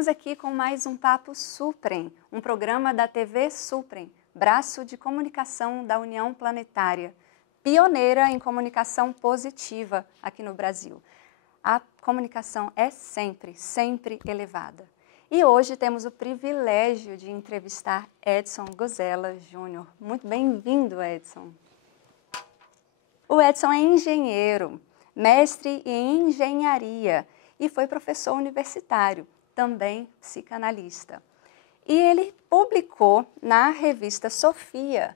Estamos aqui com mais um Papo Suprem, um programa da TV Suprem, braço de comunicação da União Planetária, pioneira em comunicação positiva aqui no Brasil. A comunicação é sempre elevada. E hoje temos o privilégio de entrevistar Edson Gozella Júnior. Muito bem-vindo, Edson. O Edson é engenheiro, mestre em engenharia e foi professor universitário, também psicanalista. E ele publicou na revista Sofia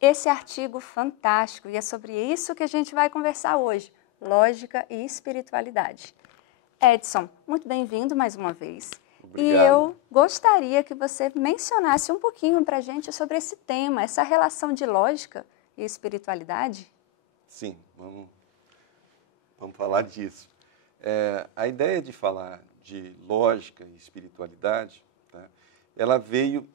esse artigo fantástico, e é sobre isso que a gente vai conversar hoje, lógica e espiritualidade. Edson, muito bem-vindo mais uma vez. Obrigado. E eu gostaria que você mencionasse um pouquinho para a gente sobre esse tema, essa relação de lógica e espiritualidade. Sim, vamos falar disso. A ideia de falar de lógica e espiritualidade, tá, ela veio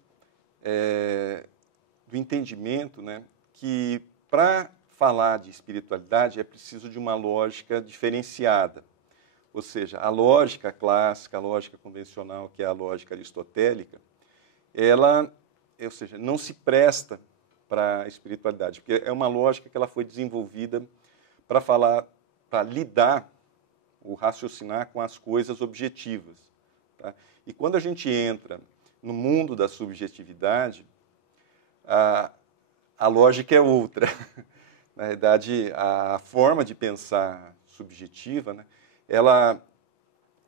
do entendimento, né, que para falar de espiritualidade é preciso de uma lógica diferenciada. Ou seja, a lógica clássica, a lógica convencional, que é a lógica aristotélica, ela, ou seja, não se presta para a espiritualidade, porque é uma lógica que ela foi desenvolvida para falar, para lidar ou raciocinar com as coisas objetivas. Tá? E quando a gente entra no mundo da subjetividade, a lógica é outra. Na verdade, a forma de pensar subjetiva, né, ela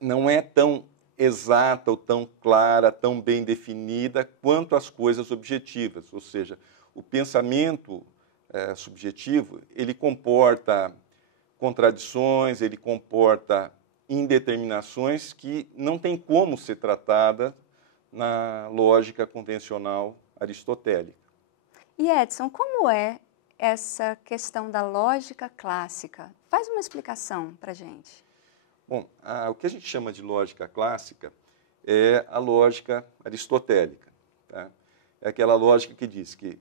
não é tão exata ou tão clara, tão bem definida quanto as coisas objetivas. Ou seja, o pensamento subjetivo, ele comporta contradições, ele comporta indeterminações que não tem como ser tratada na lógica convencional aristotélica. E Edson, como é essa questão da lógica clássica? Faz uma explicação para a gente. Bom, o que a gente chama de lógica clássica é a lógica aristotélica. Tá? É aquela lógica que diz que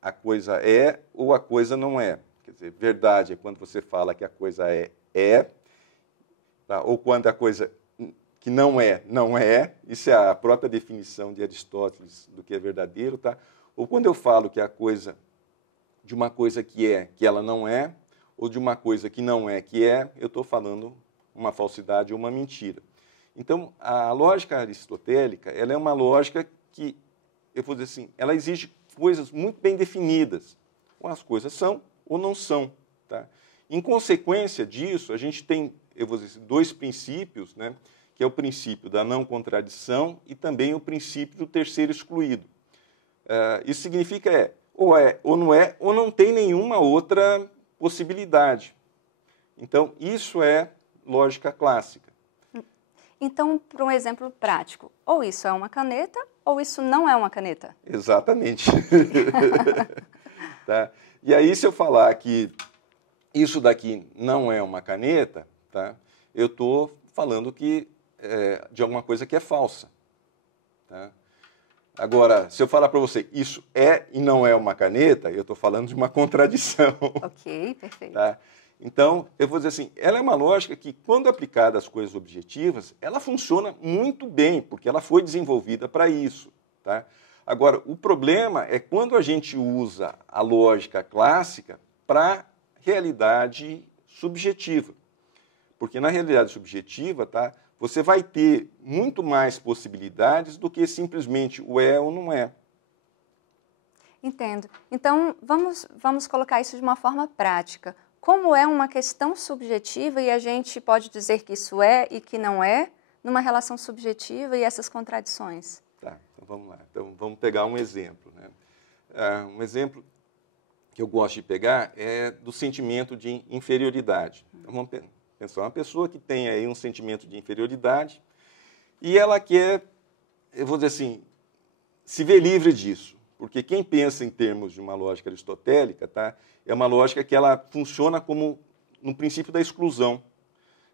a coisa é ou a coisa não é. Quer dizer, verdade é quando você fala que a coisa é, tá? Ou quando a coisa que não é. Isso é a própria definição de Aristóteles do que é verdadeiro. Tá? Ou quando eu falo que a coisa, de uma coisa que ela não é, ou de uma coisa que não é, que é, eu estou falando uma falsidade ou uma mentira. Então, a lógica aristotélica, ela é uma lógica que, eu vou dizer assim, ela exige coisas muito bem definidas. Ou as coisas são ou não são. Tá? Em consequência disso, a gente tem, eu vou dizer, dois princípios, né, que é o princípio da não contradição e também o princípio do terceiro excluído. Isso significa ou não é, ou não tem nenhuma outra possibilidade. Então, isso é lógica clássica. Então, para um exemplo prático, ou isso é uma caneta, ou isso não é uma caneta. Exatamente. Tá? E aí, se eu falar que isso daqui não é uma caneta, tá? Eu estou falando de alguma coisa que é falsa. Tá? Agora, se eu falar para você, isso é e não é uma caneta, eu estou falando de uma contradição. Ok, perfeito. Tá? Então, eu vou dizer assim, ela é uma lógica que, quando aplicada às coisas objetivas, ela funciona muito bem, porque ela foi desenvolvida para isso. Tá? Agora, o problema é quando a gente usa a lógica clássica para realidade subjetiva. Porque na realidade subjetiva, tá, você vai ter muito mais possibilidades do que simplesmente o é ou não é. Entendo. Então, vamos colocar isso de uma forma prática. Como é uma questão subjetiva e a gente pode dizer que isso é e que não é, numa relação subjetiva e essas contradições? Tá, então vamos lá. Então, vamos pegar um exemplo. Né? Um exemplo que eu gosto de pegar é do sentimento de inferioridade. Então, vamos pensar, uma pessoa que tem aí um sentimento de inferioridade e ela quer, eu vou dizer assim, se ver livre disso. Porque quem pensa em termos de uma lógica aristotélica, tá, é uma lógica que ela funciona como no princípio da exclusão.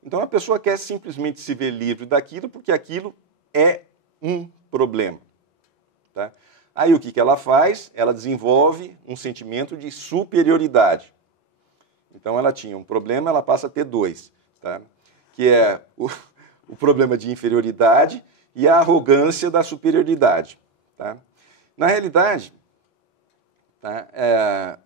Então, a pessoa quer simplesmente se ver livre daquilo porque aquilo é um problema. Tá? Aí, o que ela faz? Ela desenvolve um sentimento de superioridade. Então, ela tinha um problema, ela passa a ter dois. Tá? Que é o problema de inferioridade e a arrogância da superioridade. Tá? Na realidade, tá,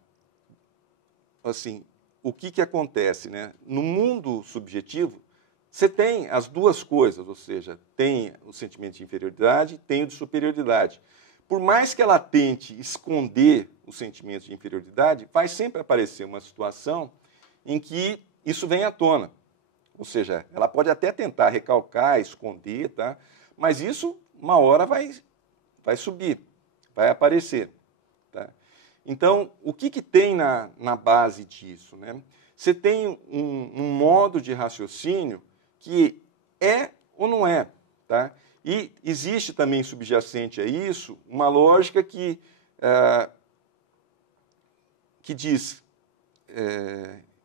assim, o que acontece, né? No mundo subjetivo, você tem as duas coisas, ou seja, tem o sentimento de inferioridade e tem o de superioridade. Por mais que ela tente esconder o sentimento de inferioridade, vai sempre aparecer uma situação em que isso vem à tona. Ou seja, ela pode até tentar recalcar, esconder, tá? Mas isso, uma hora, vai subir, vai aparecer. Tá? Então, o que tem na base disso? Né? Você tem um modo de raciocínio que é ou não é. Tá? E existe também subjacente a isso uma lógica que diz,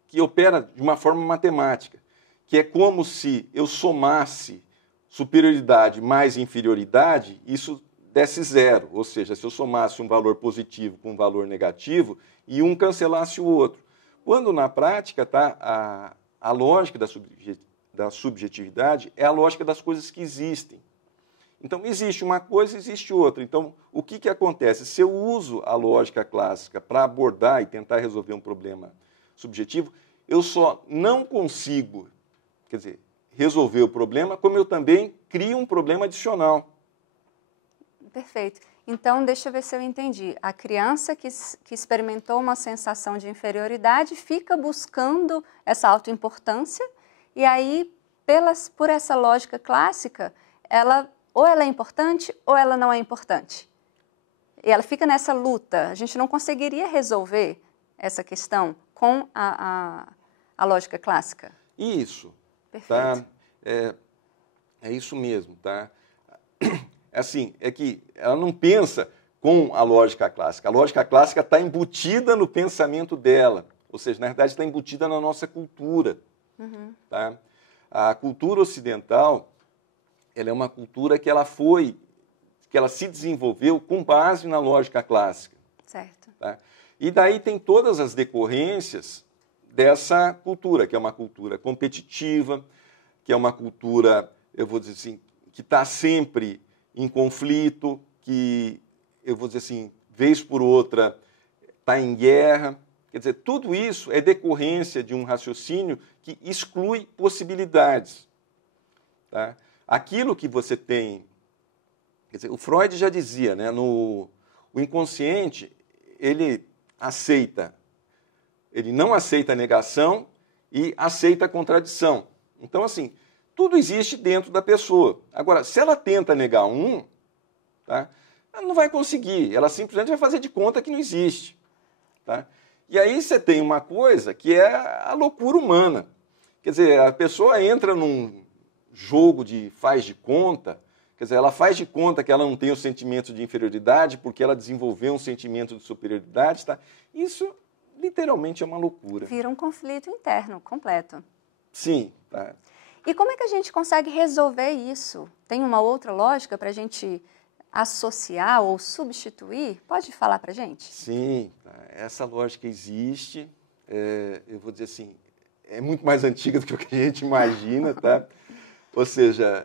que opera de uma forma matemática, que é como se eu somasse superioridade mais inferioridade, isso desse zero. Ou seja, se eu somasse um valor positivo com um valor negativo e um cancelasse o outro. Quando na prática, tá, a lógica da subjetividade é a lógica das coisas que existem. Então, existe uma coisa, existe outra. Então, o que acontece? Se eu uso a lógica clássica para abordar e tentar resolver um problema subjetivo, eu só não consigo, quer dizer, resolver o problema, como eu também crio um problema adicional. Perfeito. Então, deixa eu ver se eu entendi. A criança que experimentou uma sensação de inferioridade fica buscando essa autoimportância e aí, por essa lógica clássica, ou ela é importante ou ela não é importante. E ela fica nessa luta. A gente não conseguiria resolver essa questão com a lógica clássica. Isso. Perfeito. Tá? É isso mesmo, tá? Assim, é que ela não pensa com a lógica clássica. A lógica clássica está embutida no pensamento dela. Ou seja, na verdade, está embutida na nossa cultura. Uhum. Tá? A cultura ocidental, ela é uma cultura que ela se desenvolveu com base na lógica clássica. Certo. Tá? E daí tem todas as decorrências dessa cultura, que é uma cultura competitiva, que é uma cultura, eu vou dizer assim, que está sempre em conflito, que, eu vou dizer assim, vez por outra, está em guerra. Quer dizer, tudo isso é decorrência de um raciocínio que exclui possibilidades. Tá? Aquilo que você tem... Quer dizer, o Freud já dizia, né, o inconsciente, ele não aceita a negação e aceita a contradição. Então, assim, tudo existe dentro da pessoa. Agora, se ela tenta negar um, tá, ela não vai conseguir. Ela simplesmente vai fazer de conta que não existe. Tá? E aí você tem uma coisa que é a loucura humana. Quer dizer, a pessoa entra num jogo de faz de conta, quer dizer, ela faz de conta que ela não tem o sentimento de inferioridade porque ela desenvolveu um sentimento de superioridade. Tá? Isso, literalmente, é uma loucura. Vira um conflito interno completo. Sim. Tá? E como é que a gente consegue resolver isso? Tem uma outra lógica para a gente associar ou substituir? Pode falar para a gente? Sim, essa lógica existe. Eu vou dizer assim, é muito mais antiga do que o que a gente imagina, tá? Ou seja,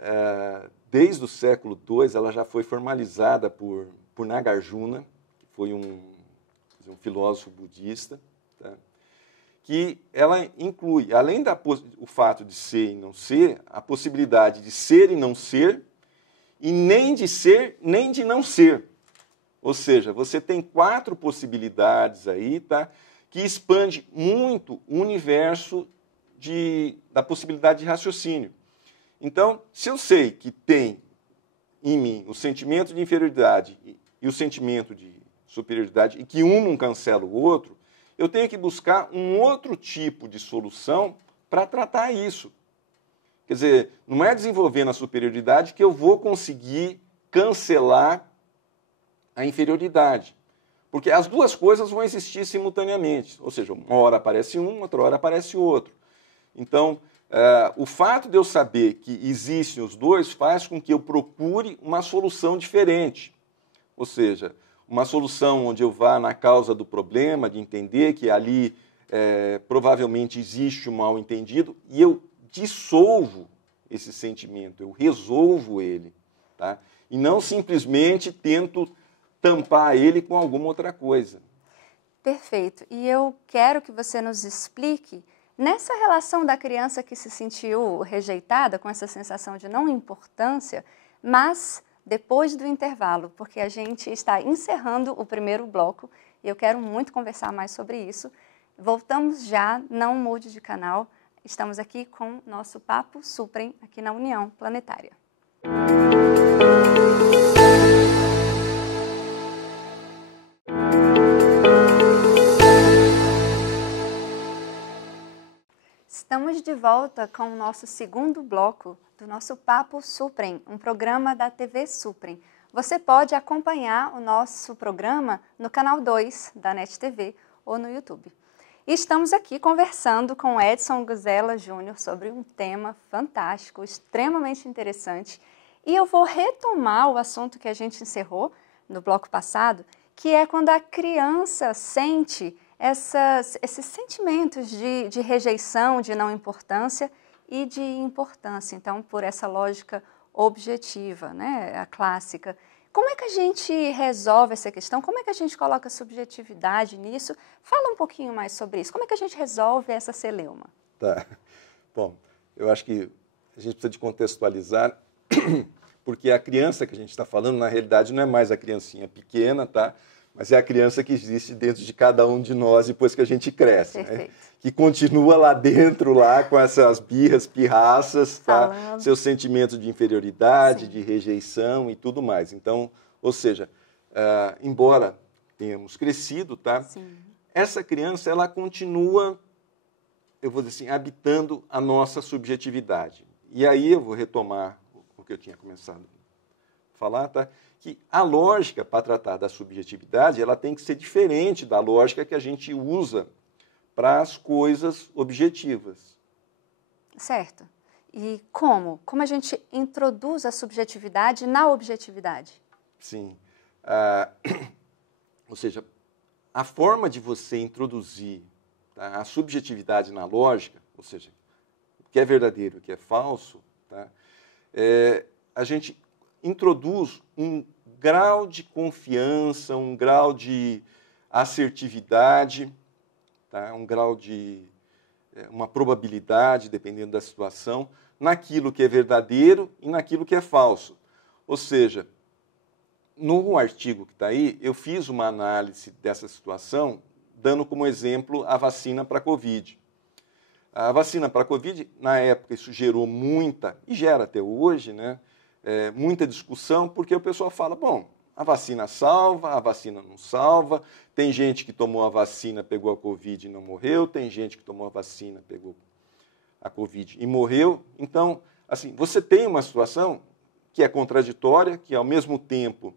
desde o século II ela já foi formalizada por Nagarjuna, que foi um filósofo budista, tá? Que ela inclui, além do fato de ser e não ser, a possibilidade de ser e não ser, e nem de ser, nem de não ser. Ou seja, você tem 4 possibilidades aí, tá, que expande muito o universo da possibilidade de raciocínio. Então, se eu sei que tem em mim o sentimento de inferioridade e o sentimento de superioridade, e que um não cancela o outro, eu tenho que buscar um outro tipo de solução para tratar isso. Quer dizer, não é desenvolvendo a superioridade que eu vou conseguir cancelar a inferioridade. Porque as duas coisas vão existir simultaneamente. Ou seja, uma hora aparece um, outra hora aparece outro. Então, o fato de eu saber que existem os dois faz com que eu procure uma solução diferente. Ou seja, uma solução onde eu vá na causa do problema, de entender que ali provavelmente existe um mal-entendido, e eu dissolvo esse sentimento, eu resolvo ele. tá? E não simplesmente tento tampar ele com alguma outra coisa. Perfeito. E eu quero que você nos explique, nessa relação da criança que se sentiu rejeitada, com essa sensação de não importância, mas depois do intervalo, porque a gente está encerrando o primeiro bloco e eu quero muito conversar mais sobre isso. Voltamos já, não mude de canal. Estamos aqui com nosso Papo Suprem aqui na União Planetária. Estamos de volta com o nosso segundo bloco do nosso Papo Suprem, um programa da TV Suprem. Você pode acompanhar o nosso programa no canal 2 da NET TV ou no YouTube. E estamos aqui conversando com Edson Guzela Júnior sobre um tema fantástico, extremamente interessante. E eu vou retomar o assunto que a gente encerrou no bloco passado, que é quando a criança sente esses sentimentos de rejeição, de não importância e de importância. Então, por essa lógica objetiva, né, a clássica. Como é que a gente resolve essa questão? Como é que a gente coloca subjetividade nisso? Fala um pouquinho mais sobre isso. Como é que a gente resolve essa celeuma? Tá. Bom, eu acho que a gente precisa de contextualizar, porque a criança que a gente está falando, na realidade, não é mais a criancinha pequena, tá? Mas é a criança que existe dentro de cada um de nós depois que a gente cresce, né? Que continua lá dentro, lá com essas birras, pirraças, tá? Seus sentimentos de inferioridade, sim, de rejeição e tudo mais. Então, ou seja, embora tenhamos crescido, tá? Sim. Essa criança, ela continua, eu vou dizer assim, habitando a nossa subjetividade. E aí eu vou retomar o que eu tinha começado a falar, tá? Que a lógica para tratar da subjetividade, ela tem que ser diferente da lógica que a gente usa para as coisas objetivas. Certo. E como? Como a gente introduz a subjetividade na objetividade? Sim. Ou seja, a forma de você introduzir, tá, a subjetividade na lógica, ou seja, o que é verdadeiro, o que é falso, tá, a gente introduz um grau de confiança, um grau de assertividade, tá? Um grau de uma probabilidade, dependendo da situação, naquilo que é verdadeiro e naquilo que é falso. Ou seja, no artigo que está aí, eu fiz uma análise dessa situação, dando como exemplo a vacina para a Covid. A vacina para a Covid, na época, isso gerou muita, e gera até hoje, né? Muita discussão, porque o pessoal fala, bom, a vacina salva, a vacina não salva, tem gente que tomou a vacina, pegou a Covid e não morreu, tem gente que tomou a vacina, pegou a Covid e morreu. Então, assim, você tem uma situação que é contraditória, que ao mesmo tempo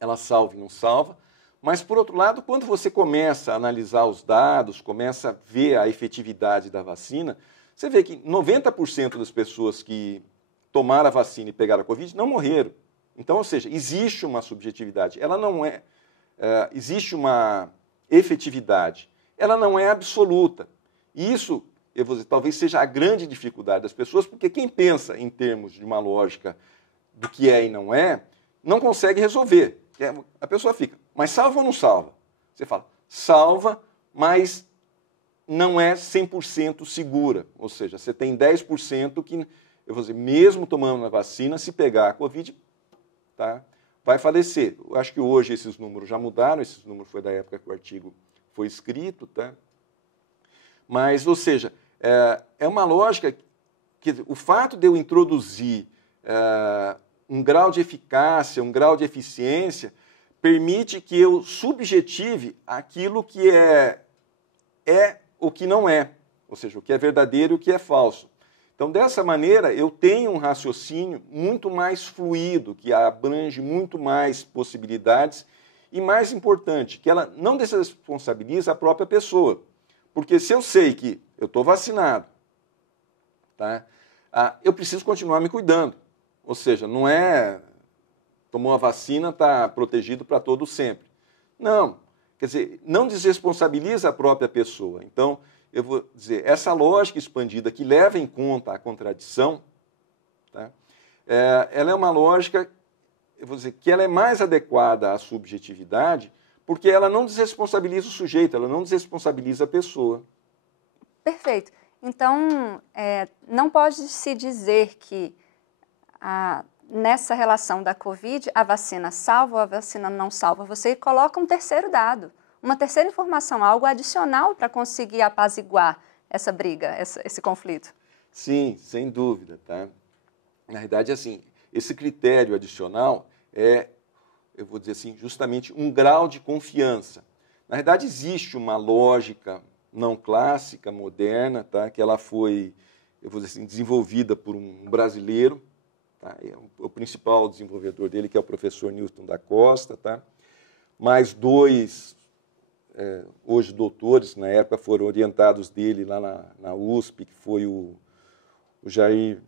ela salva e não salva, mas, por outro lado, quando você começa a analisar os dados, começa a ver a efetividade da vacina, você vê que 90% das pessoas que tomaram a vacina e pegaram a Covid não morreram. Então, ou seja, existe uma subjetividade. Ela não é... existe uma efetividade. Ela não é absoluta. E isso, eu vou dizer, talvez seja a grande dificuldade das pessoas, porque quem pensa em termos de uma lógica do que é e não é, não consegue resolver. A pessoa fica, mas salva ou não salva? Você fala, salva, mas não é 100% segura. Ou seja, você tem 10% que... eu vou dizer, mesmo tomando a vacina, se pegar a Covid, tá, vai falecer. Eu acho que hoje esses números já mudaram, esses números foi da época que o artigo foi escrito, tá? Mas, ou seja, é uma lógica que o fato de eu introduzir um grau de eficácia, um grau de eficiência, permite que eu subjetive aquilo que é o que não é, ou seja, o que é verdadeiro e o que é falso. Então, dessa maneira, eu tenho um raciocínio muito mais fluido, que abrange muito mais possibilidades e, mais importante, que ela não desresponsabiliza a própria pessoa. Porque se eu sei que eu estou vacinado, tá, eu preciso continuar me cuidando. Ou seja, não é tomou a vacina, está protegido para todo sempre. Não. Quer dizer, não desresponsabiliza a própria pessoa. Então, eu vou dizer, essa lógica expandida que leva em conta a contradição, tá, ela é uma lógica, eu vou dizer, que ela é mais adequada à subjetividade, porque ela não desresponsabiliza o sujeito, ela não desresponsabiliza a pessoa. Perfeito. Então, não pode se dizer que nessa relação da Covid, a vacina salva ou a vacina não salva. Você coloca um terceiro dado, uma terceira informação, algo adicional para conseguir apaziguar essa briga, esse conflito. Sim, sem dúvida, tá? Na verdade, assim, esse critério adicional é, eu vou dizer assim, justamente um grau de confiança. Na verdade, existe uma lógica não clássica, moderna, tá? Que ela foi, eu vou dizer assim, desenvolvida por um brasileiro, tá? O principal desenvolvedor dele, que é o professor Newton da Costa, tá? Mais dois, hoje doutores, na época foram orientados dele lá na USP, que foi o Jair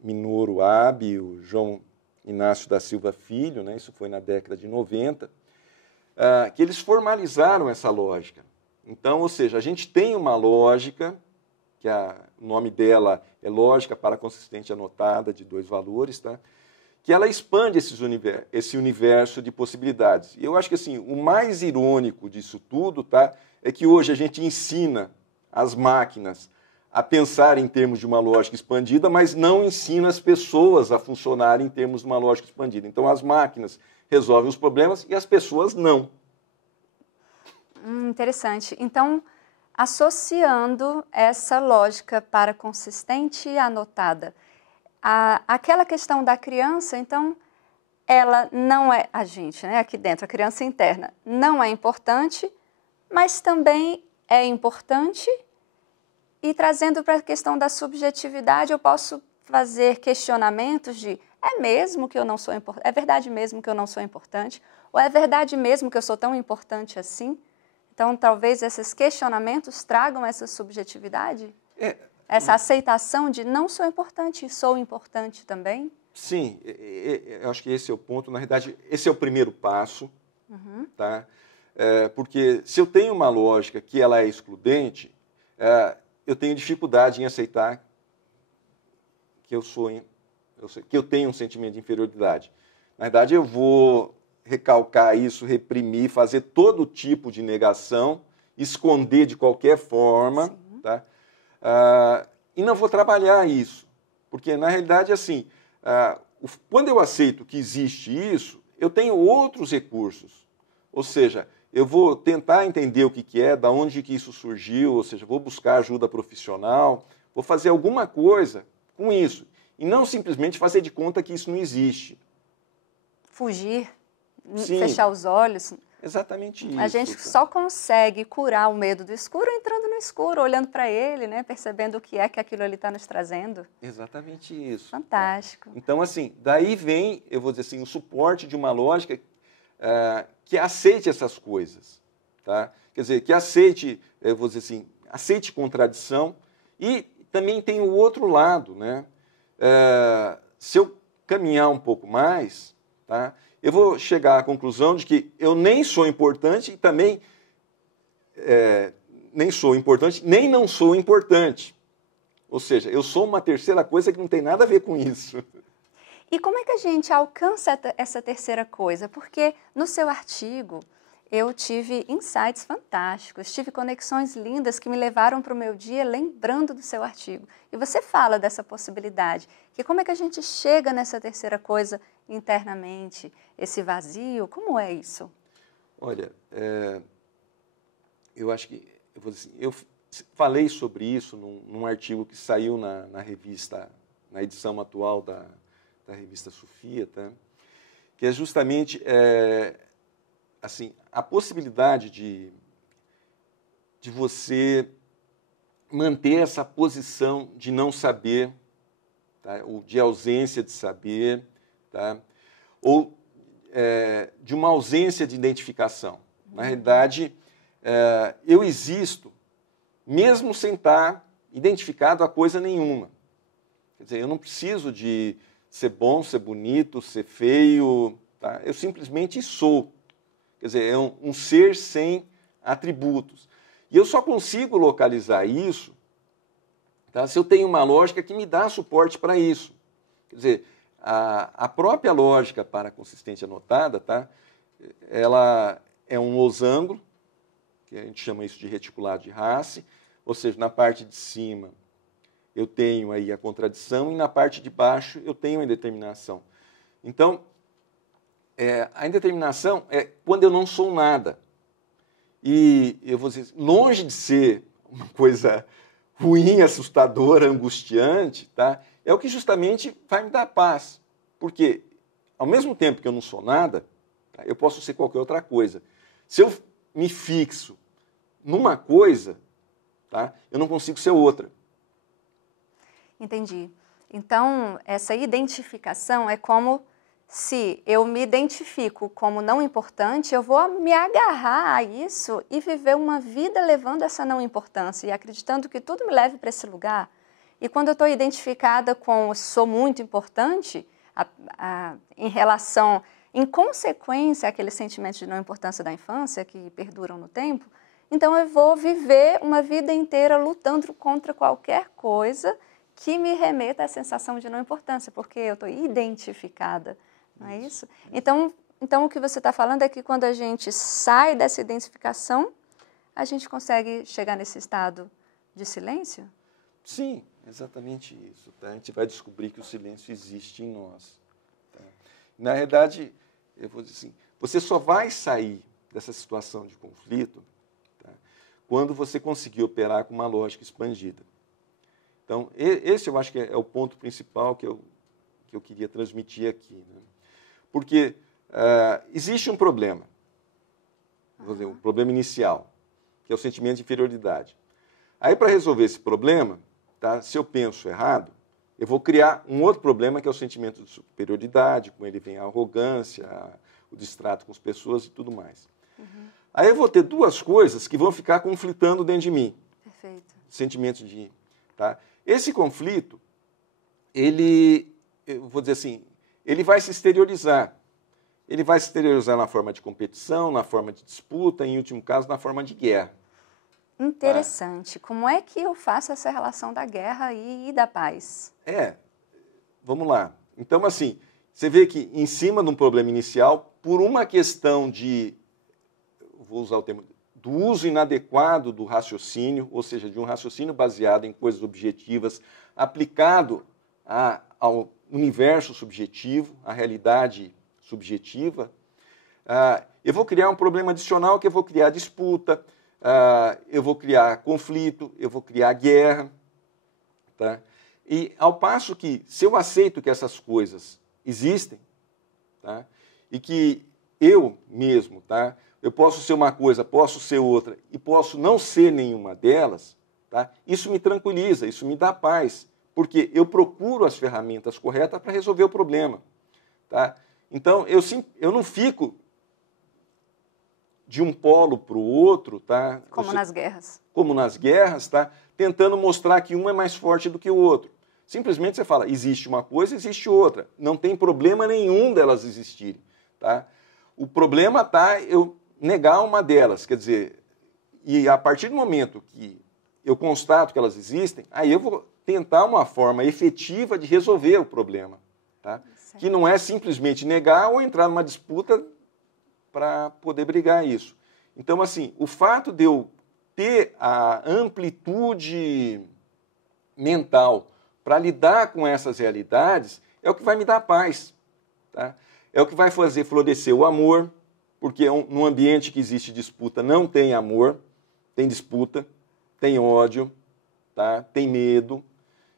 Minoro Abbe e o João Inácio da Silva Filho, né? Isso foi na década de 90, que eles formalizaram essa lógica. Então, ou seja, a gente tem uma lógica, que o nome dela é lógica paraconsistente anotada de dois valores, tá? Que ela expande esse universo de possibilidades. E eu acho que assim, o mais irônico disso tudo, tá? É que hoje a gente ensina as máquinas a pensar em termos de uma lógica expandida, mas não ensina as pessoas a funcionar em termos de uma lógica expandida. Então, as máquinas resolvem os problemas e as pessoas não. Interessante. Então, associando essa lógica paraconsistente anotada, aquela questão da criança, então, ela não é, a gente, né, aqui dentro, a criança interna, não é importante, mas também é importante. E trazendo para a questão da subjetividade, eu posso fazer questionamentos de é mesmo que eu não sou importante? É verdade mesmo que eu não sou importante? Ou é verdade mesmo que eu sou tão importante assim? Então, talvez esses questionamentos tragam essa subjetividade? Essa aceitação de não sou importante e sou importante também? Sim, eu acho que esse é o ponto. Na verdade, esse é o primeiro passo, tá? Porque se eu tenho uma lógica que ela é excludente, eu tenho dificuldade em aceitar que eu tenho um sentimento de inferioridade. Na verdade, eu vou recalcar isso, reprimir, fazer todo tipo de negação, esconder de qualquer forma, tá? E não vou trabalhar isso, porque na realidade, assim, quando eu aceito que existe isso, eu tenho outros recursos, ou seja, eu vou tentar entender o que é, da onde que isso surgiu, ou seja, vou buscar ajuda profissional, vou fazer alguma coisa com isso, e não simplesmente fazer de conta que isso não existe. Fugir, Sim, fechar os olhos. Exatamente isso. A gente só consegue curar o medo do escuro entrando no escuro, olhando para ele, né, percebendo o que é que aquilo ali está nos trazendo. Exatamente isso. Fantástico. Então, assim, daí vem, eu vou dizer assim, o suporte de uma lógica que aceite essas coisas, tá? Quer dizer, que aceite, eu vou dizer assim, aceite contradição e também tem o outro lado, né? Se eu caminhar um pouco mais, tá? Eu vou chegar à conclusão de que eu nem sou importante e também nem sou importante, nem não sou importante. Ou seja, eu sou uma terceira coisa que não tem nada a ver com isso. E como é que a gente alcança essa terceira coisa? Porque no seu artigo eu tive insights fantásticos, tive conexões lindas que me levaram para o meu dia lembrando do seu artigo. E você fala dessa possibilidade, que como é que a gente chega nessa terceira coisa internamente, esse vazio, como é isso? Olha, eu acho que, eu falei sobre isso num artigo que saiu na revista, na edição atual da revista Sofia, tá? Que é justamente assim, a possibilidade de você manter essa posição de não saber, tá? Ou de ausência de saber, tá? Ou de uma ausência de identificação. Na realidade, eu existo mesmo sem estar identificado a coisa nenhuma. Quer dizer, eu não preciso de ser bom, ser bonito, ser feio, tá? Eu simplesmente sou. Quer dizer, é um ser sem atributos. E eu só consigo localizar isso, tá? Se eu tenho uma lógica que me dá suporte para isso. Quer dizer, A própria lógica para consistente anotada, tá? Ela é um losango, que a gente chama isso de reticulado de Hasse, ou seja, na parte de cima eu tenho aí a contradição e na parte de baixo eu tenho a indeterminação. Então, a indeterminação é quando eu não sou nada. E eu vou dizer, longe de ser uma coisa ruim, assustadora, angustiante, tá? É o que justamente vai me dar paz. Porque, ao mesmo tempo que eu não sou nada, tá, eu posso ser qualquer outra coisa. Se eu me fixo numa coisa, tá, eu não consigo ser outra. Entendi. Então, essa identificação é como se eu me identifico como não importante, eu vou me agarrar a isso e viver uma vida levando essa não importância e acreditando que tudo me leve para esse lugar. E quando eu estou identificada com sou muito importante, em relação, em consequência àqueles sentimentos de não importância da infância que perduram no tempo, então eu vou viver uma vida inteira lutando contra qualquer coisa que me remeta à sensação de não importância, porque eu estou identificada, não é isso? Então o que você está falando é que quando a gente sai dessa identificação, a gente consegue chegar nesse estado de silêncio? Sim, exatamente isso. Tá? A gente vai descobrir que o silêncio existe em nós. Tá? Na realidade, eu vou dizer assim, você só vai sair dessa situação de conflito, tá, quando você conseguir operar com uma lógica expandida. Então, esse eu acho que é o ponto principal que eu queria transmitir aqui. Né? Porque existe um problema, vou dizer, um problema inicial, que é o sentimento de inferioridade. Aí, para resolver esse problema, tá, se eu penso errado, eu vou criar um outro problema, que é o sentimento de superioridade, com ele vem a arrogância, o distrato com as pessoas e tudo mais. Uhum. Aí eu vou ter duas coisas que vão ficar conflitando dentro de mim. Perfeito. Sentimentos de... Tá? Esse conflito, ele, eu vou dizer assim, ele vai se exteriorizar. Ele vai se exteriorizar na forma de competição, na forma de disputa, em último caso, na forma de guerra. Interessante. Como é que eu faço essa relação da guerra e da paz? Vamos lá. Então, assim, você vê que em cima de um problema inicial, por uma questão de, vou usar o termo, do uso inadequado do raciocínio, ou seja, de um raciocínio baseado em coisas objetivas, aplicado ao universo subjetivo, à realidade subjetiva, eu vou criar um problema adicional, que eu vou criar disputa, eu vou criar conflito, eu vou criar guerra. Tá? E ao passo que, se eu aceito que essas coisas existem, tá? E que eu mesmo, tá? Eu posso ser uma coisa, posso ser outra, e posso não ser nenhuma delas, tá? Isso me tranquiliza, isso me dá paz, porque eu procuro as ferramentas corretas para resolver o problema. Tá? Então, eu não fico de um polo para o outro, tá? Como nas guerras. Como nas guerras, tá? Tentando mostrar que um é mais forte do que o outro. Simplesmente você fala, existe uma coisa, existe outra. Não tem problema nenhum delas existirem. Tá? O problema está eu negar uma delas, quer dizer, e a partir do momento que eu constato que elas existem, aí eu vou tentar uma forma efetiva de resolver o problema. Tá? Que não é simplesmente negar ou entrar numa disputa para poder brigar isso. Então, assim, o fato de eu ter a amplitude mental para lidar com essas realidades é o que vai me dar paz. Tá? É o que vai fazer florescer o amor, porque num ambiente que existe disputa não tem amor, tem disputa, tem ódio, tá? Tem medo.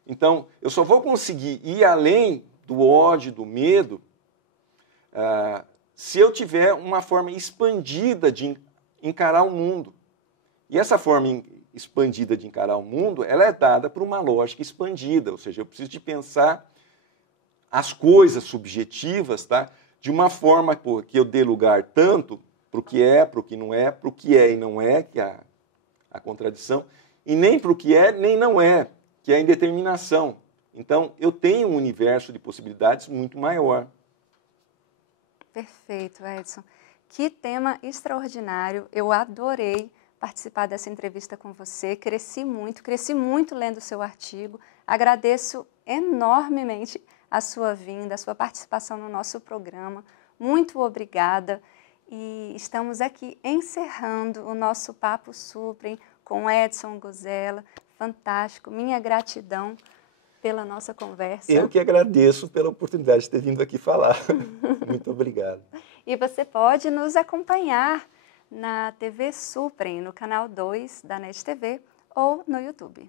Então, eu só vou conseguir ir além do ódio, do medo, se eu tiver uma forma expandida de encarar o mundo. E essa forma expandida de encarar o mundo, ela é dada por uma lógica expandida, ou seja, eu preciso de pensar as coisas subjetivas, tá? De uma forma que eu dê lugar tanto para o que é, para o que não é, para o que é e não é, que é a contradição, e nem para o que é, nem não é, que é a indeterminação. Então, eu tenho um universo de possibilidades muito maior. Perfeito, Edson. Que tema extraordinário. Eu adorei participar dessa entrevista com você. Cresci muito lendo o seu artigo. Agradeço enormemente a sua vinda, a sua participação no nosso programa. Muito obrigada. E estamos aqui encerrando o nosso Papo Suprem com Edson Guzella. Fantástico. Minha gratidão pela nossa conversa. Eu que agradeço pela oportunidade de ter vindo aqui falar. Muito obrigado. E você pode nos acompanhar na TV Suprem, no canal 2 da NET TV ou no YouTube.